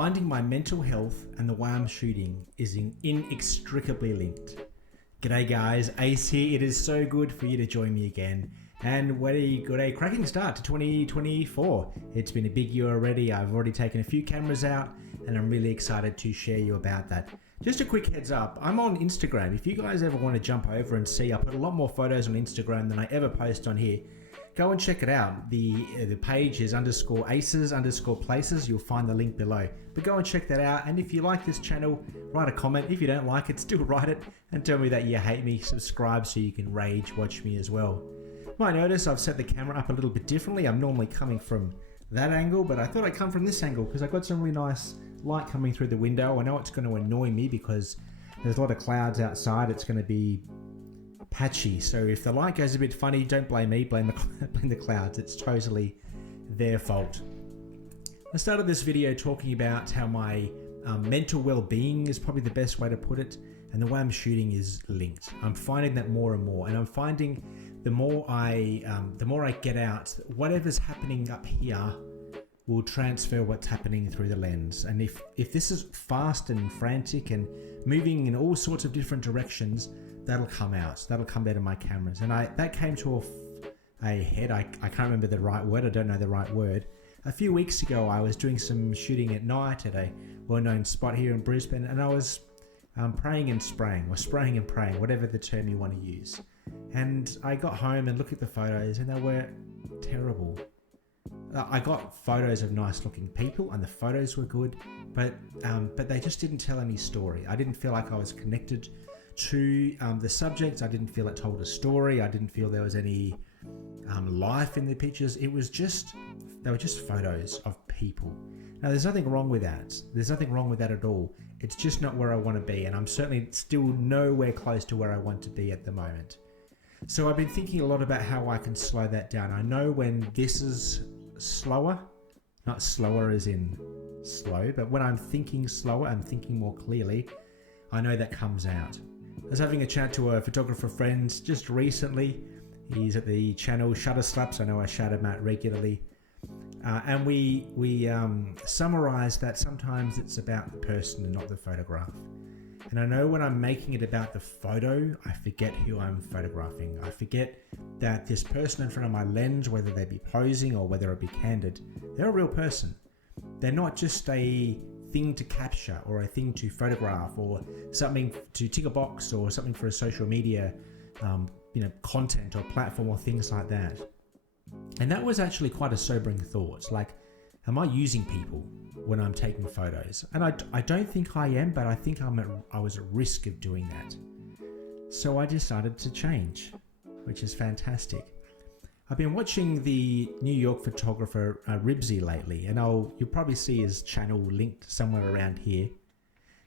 Finding my mental health and the way I'm shooting is inextricably linked. G'day guys, Ace here. It is so good for you to join me again. And what a cracking start to 2024. It's been a big year already. I've already taken a few cameras out and I'm really excited to share you about that. Just a quick heads up, I'm on Instagram. If you guys ever want to jump over and see, I put a lot more photos on Instagram than I ever post on here. Go and check it out. The page is _aces_places. You'll find the link below. But go and check that out. And if you like this channel, write a comment. If you don't like it, still write it and tell me that you hate me. Subscribe so you can rage watch me as well. You might notice I've set the camera up a little bit differently. I'm normally coming from that angle, but I thought I'd come from this angle because I've got some really nice light coming through the window. I know it's going to annoy me because there's a lot of clouds outside. It's going to be patchy, so if the light goes a bit funny, don't blame me, blame the clouds. It's totally their fault. I started this video talking about how my mental well-being is probably the best way to put it, and the way I'm shooting is linked. I'm finding that more and more, and I'm finding the more I get out, whatever's happening up here will transfer what's happening through the lens. And if this is fast and frantic and moving in all sorts of different directions, that'll come out. That'll come out of my cameras. And that came to a head. I can't remember the right word. I don't know the right word. A few weeks ago, I was doing some shooting at night at a well-known spot here in Brisbane, and I was praying and spraying, or spraying and praying, whatever the term you want to use. And I got home and looked at the photos, and they were terrible. I got photos of nice-looking people, and the photos were good, but they just didn't tell any story. I didn't feel like I was connected to the subject. I didn't feel it told a story. I didn't feel there was any life in the pictures. They were just photos of people. Now, there's nothing wrong with that. There's nothing wrong with that at all. It's just not where I want to be, and I'm certainly still nowhere close to where I want to be at the moment. So I've been thinking a lot about how I can slow that down. I know when this is slower, not slower as in slow, but when I'm thinking slower, I'm thinking more clearly, I know that comes out. I was having a chat to a photographer friend just recently. He's at the channel Shutter Slaps. I know I shout him out regularly. And we summarized that sometimes it's about the person and not the photograph. And I know when I'm making it about the photo, I forget who I'm photographing. I forget that this person in front of my lens, whether they be posing or whether it be candid, they're a real person. They're not just a thing to capture or a thing to photograph or something to tick a box or something for a social media content or platform or things like that. And that was actually quite a sobering thought. Like, am I using people when I'm taking photos? And I don't think I am, but I think I was at risk of doing that. So I decided to change, which is fantastic. I've been watching the New York photographer Ribsy lately, and you'll probably see his channel linked somewhere around here.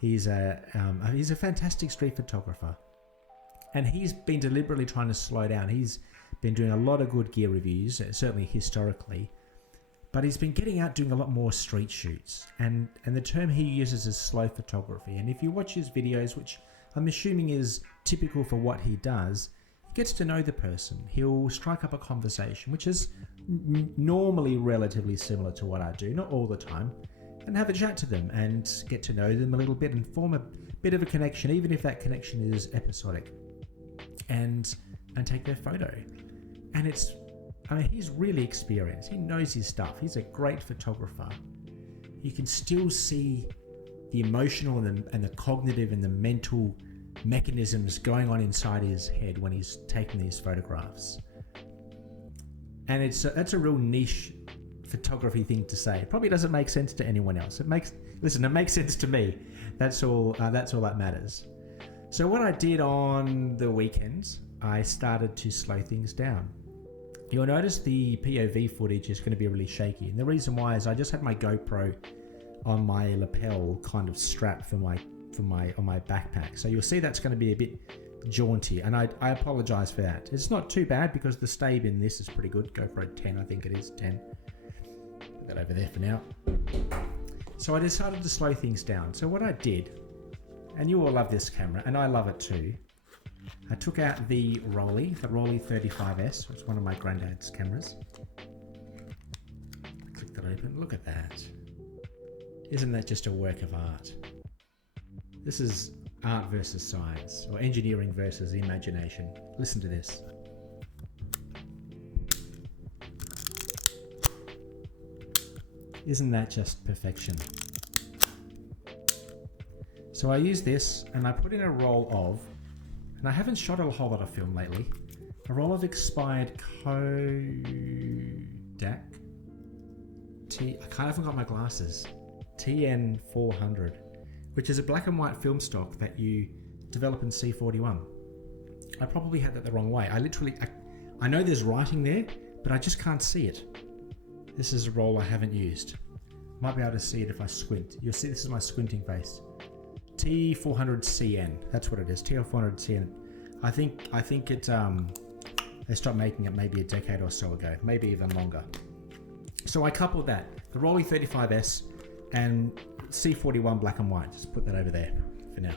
He's a fantastic street photographer, and he's been deliberately trying to slow down. He's been doing a lot of good gear reviews, certainly historically, but he's been getting out doing a lot more street shoots, and the term he uses is slow photography. And if you watch his videos, which I'm assuming is typical for what he does, gets to know the person. He'll strike up a conversation, which is normally relatively similar to what I do, not all the time, and have a chat to them and get to know them a little bit and form a bit of a connection, even if that connection is episodic, and take their photo. And he's really experienced. He knows his stuff. He's a great photographer. You can still see the emotional and the cognitive and the mental mechanisms going on inside his head when he's taking these photographs. And that's a real niche photography thing to say. It probably doesn't make sense to anyone else. It makes sense to me. That's all that matters. So what I did on the weekends, I started to slow things down. You'll notice the POV footage is going to be really shaky, and the reason why is I just had my GoPro on my lapel kind of strapped on my backpack, so you'll see that's going to be a bit jaunty, and I apologize for that. It's not too bad because the stability in this is pretty good. GoPro 10, I think it is 10. Put that over there for now. So I decided to slow things down. So what I did, and you all love this camera, and I love it too, I took out the Rollei 35s. It's one of my granddad's cameras. Click that open. Look at that. Isn't that just a work of art? This is art versus science, or engineering versus imagination. Listen to this. Isn't that just perfection? So I use this and I put in a roll of, and I haven't shot a whole lot of film lately, a roll of expired Kodak I haven't got my glasses. TN 400, which is a black and white film stock that you develop in C41. I probably had that the wrong way. I know there's writing there, but I just can't see it. This is a roll I haven't used. Might be able to see it if I squint. You'll see this is my squinting face. T400CN, that's what it is. T400CN. I think it they stopped making it maybe a decade or so ago, maybe even longer. So I coupled that, the Rollei 35s and C41 black and white. Just put that over there for now.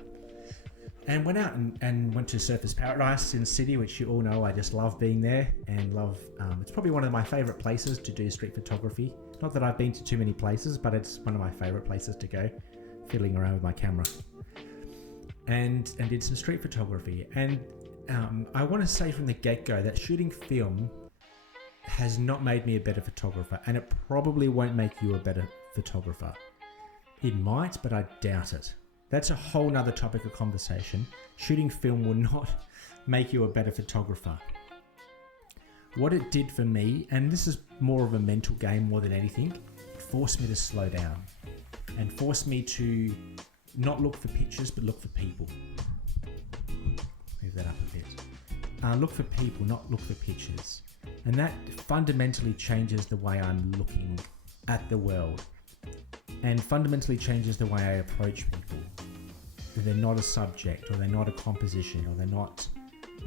And went out and went to Surfers Paradise in Sydney, which you all know I just love being there and love. It's probably one of my favorite places to do street photography. Not that I've been to too many places, but it's one of my favorite places to go, fiddling around with my camera. And did some street photography. And I want to say from the get-go that shooting film has not made me a better photographer, and it probably won't make you a better photographer. It might, but I doubt it. That's a whole nother topic of conversation. Shooting film will not make you a better photographer. What it did for me, and this is more of a mental game more than anything, it forced me to slow down and forced me to not look for pictures, but look for people. Move that up a bit. Look for people, not look for pictures. And that fundamentally changes the way I'm looking at the world, and fundamentally changes the way I approach people. They're not a subject, or they're not a composition, or they're not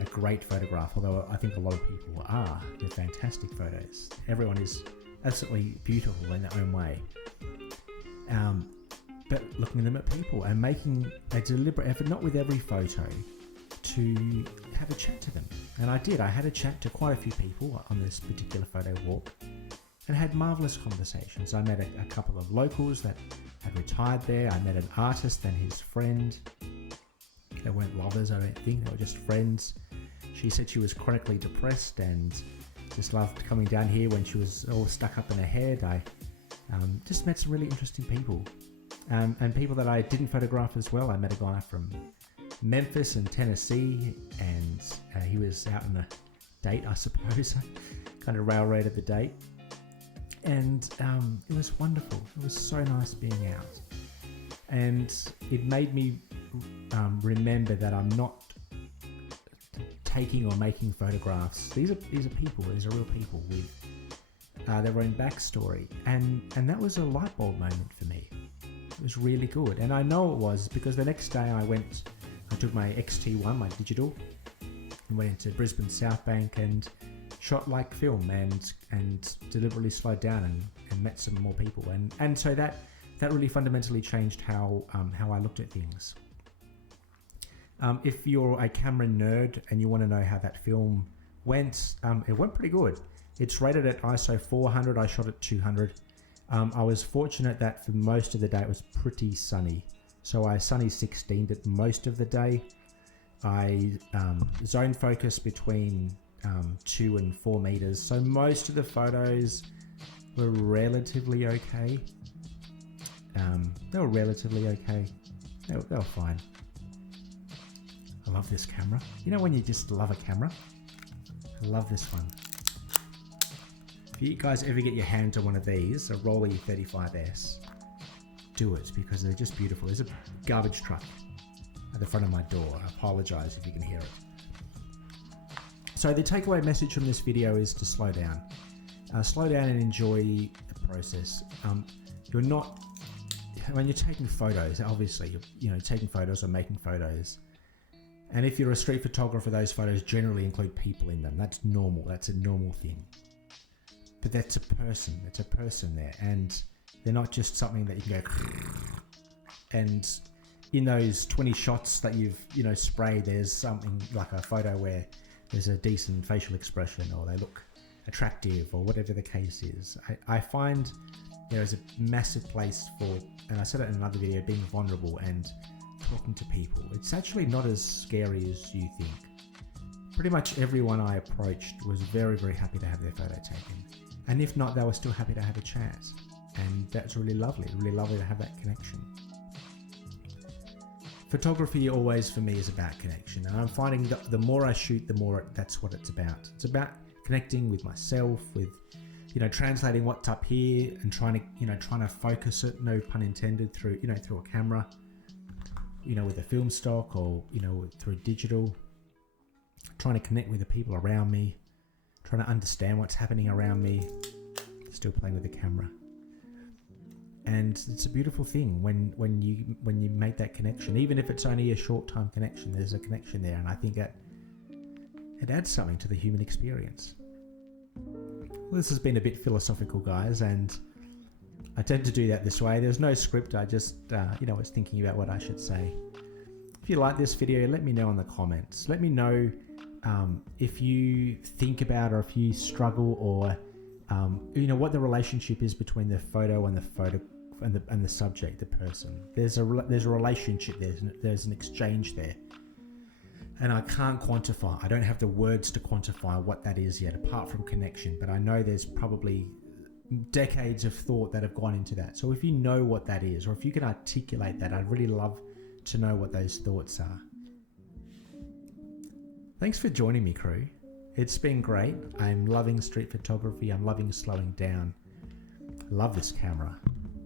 a great photograph, although I think a lot of people are. They're fantastic photos. Everyone is absolutely beautiful in their own way. But looking at them at people and making a deliberate effort, not with every photo, to have a chat to them. And I did. I had a chat to quite a few people on this particular photo walk and had marvelous conversations. I met a couple of locals that had retired there. I met an artist and his friend. They weren't lovers, I don't think. They were just friends. She said she was chronically depressed and just loved coming down here when she was all stuck up in her head. I just met some really interesting people. And people that I didn't photograph as well. I met a guy from Memphis and Tennessee, and he was out on a date, I suppose. Kind of railroaded the date. And it was wonderful. It was so nice being out. And it made me remember that I'm not taking or making photographs. These are people. These are real people with their own backstory. And that was a light bulb moment for me. It was really good. And I know it was because the next day I took my XT1, my digital, and went into Brisbane South Bank and shot like film and deliberately slowed down and met some more people. And so that really fundamentally changed how I looked at things. If you're a camera nerd and you want to know how that film went, it went pretty good. It's rated at ISO 400. I shot at 200. I was fortunate that for most of the day it was pretty sunny. So I sunny 16'd it most of the day. I zone focus between 2 and 4 meters. So most of the photos were relatively okay. They were relatively okay. They were fine. I love this camera. You know when you just love a camera? I love this one. If you guys ever get your hands on one of these, a Rollei 35s, do it because they're just beautiful. There's a garbage truck at the front of my door. I apologize if you can hear it. So the takeaway message from this video is to slow down. Slow down and enjoy the process. You're not, when you're taking photos, obviously, you're taking photos or making photos. And if you're a street photographer, those photos generally include people in them. That's normal. That's a normal thing. But that's a person. It's a person there. And they're not just something that you can go and in those 20 shots that you've sprayed, there's something like a photo where there's a decent facial expression or they look attractive or whatever the case is. I find there's a massive place for, and I said it in another video, being vulnerable and talking to people. It's actually not as scary as you think. Pretty much everyone I approached was very, very happy to have their photo taken. And if not, they were still happy to have a chat. And that's really lovely to have that connection. Photography always for me is about connection, and I'm finding that the more I shoot, the more that's what it's about. It's about connecting with myself, with translating what's up here and trying to focus it, no pun intended, through a camera, with a film stock or through digital. Trying to connect with the people around me, trying to understand what's happening around me, still playing with the camera. And it's a beautiful thing when you make that connection, even if it's only a short time connection. There's a connection there, and I think that it adds something to the human experience. Well, this has been a bit philosophical, guys, and I tend to do that this way. There's no script. I just was thinking about what I should say. If you like this video, let me know in the comments. Let me know if you think about, or if you struggle, or what the relationship is between the photo and the subject, the person. There's a relationship there. There's an exchange there, and I can't quantify. I don't have the words to quantify what that is yet, apart from connection. But I know there's probably decades of thought that have gone into that. So if you know what that is, or if you can articulate that, I'd really love to know what those thoughts are. Thanks for joining me, crew. It's been great. I'm loving street photography. I'm loving slowing down. I love this camera.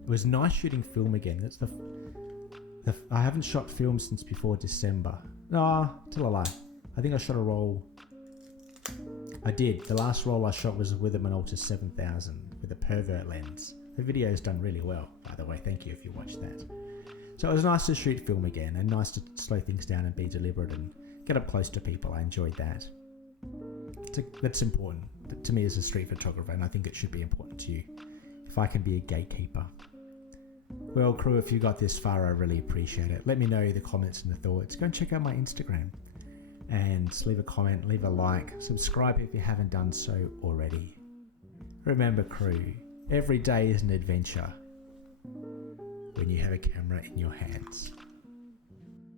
It was nice shooting film again. That's I haven't shot film since before December. No, tell a lie. I think I shot a roll. I did. The last roll I shot was with a Minolta 7000 with a pervert lens. The video's done really well, by the way. Thank you if you watched that. So it was nice to shoot film again, and nice to slow things down and be deliberate and get up close to people. I enjoyed that. That's important to me as a street photographer, and I think it should be important to you if I can be a gatekeeper. Well, crew, if you got this far, I really appreciate it. Let me know the comments and the thoughts. Go and check out my Instagram and leave a comment, leave a like, subscribe if you haven't done so already. Remember, crew, every day is an adventure when you have a camera in your hands.